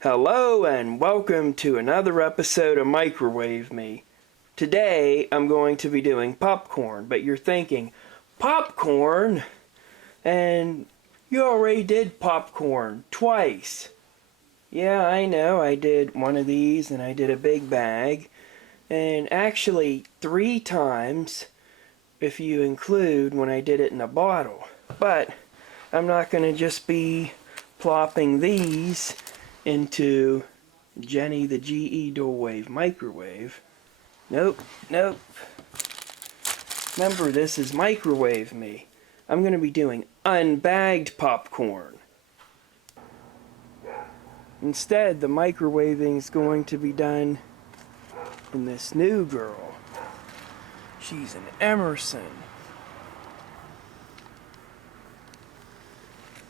Hello and welcome to another episode of Microwave Me. Today I'm going to be doing popcorn, but you're thinking, popcorn? And you already did popcorn twice. Yeah, I know, I did one of these and I did a big bag. And actually 3 times if you include when I did it in a bottle. But I'm not going to just be plopping these into Jenny the GE dual wave microwave. Nope. Remember, this is Microwave Me. I'm going to be doing unbagged popcorn. Instead, the microwaving is going to be done in this new girl. She's an Emerson.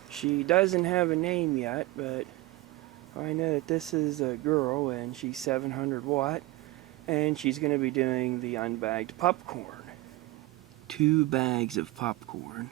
She doesn't have a name yet, but I know that this is a girl and she's 700 watt and she's going to be doing the unbagged popcorn. 2 bags of popcorn.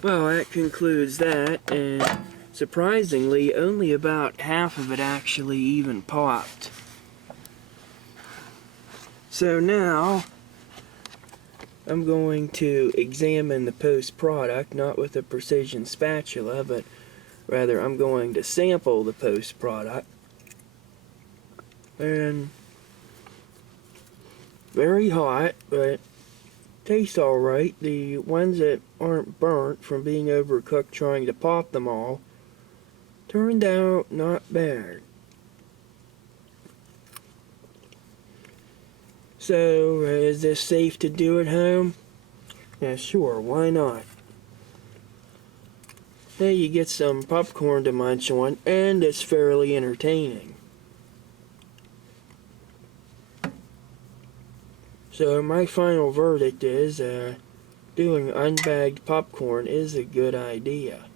Well, that concludes that, and surprisingly, only about half of it actually even popped. So now, I'm going to examine the post-product, not with a precision spatula, but rather I'm going to sample the post-product. And very hot, but tastes alright. The ones that aren't burnt from being overcooked trying to pop them all turned out not bad. So, is this safe to do at home? Yeah, sure, why not? Hey, you get some popcorn to munch on, and it's fairly entertaining. So my final verdict is, doing unbagged popcorn is a good idea.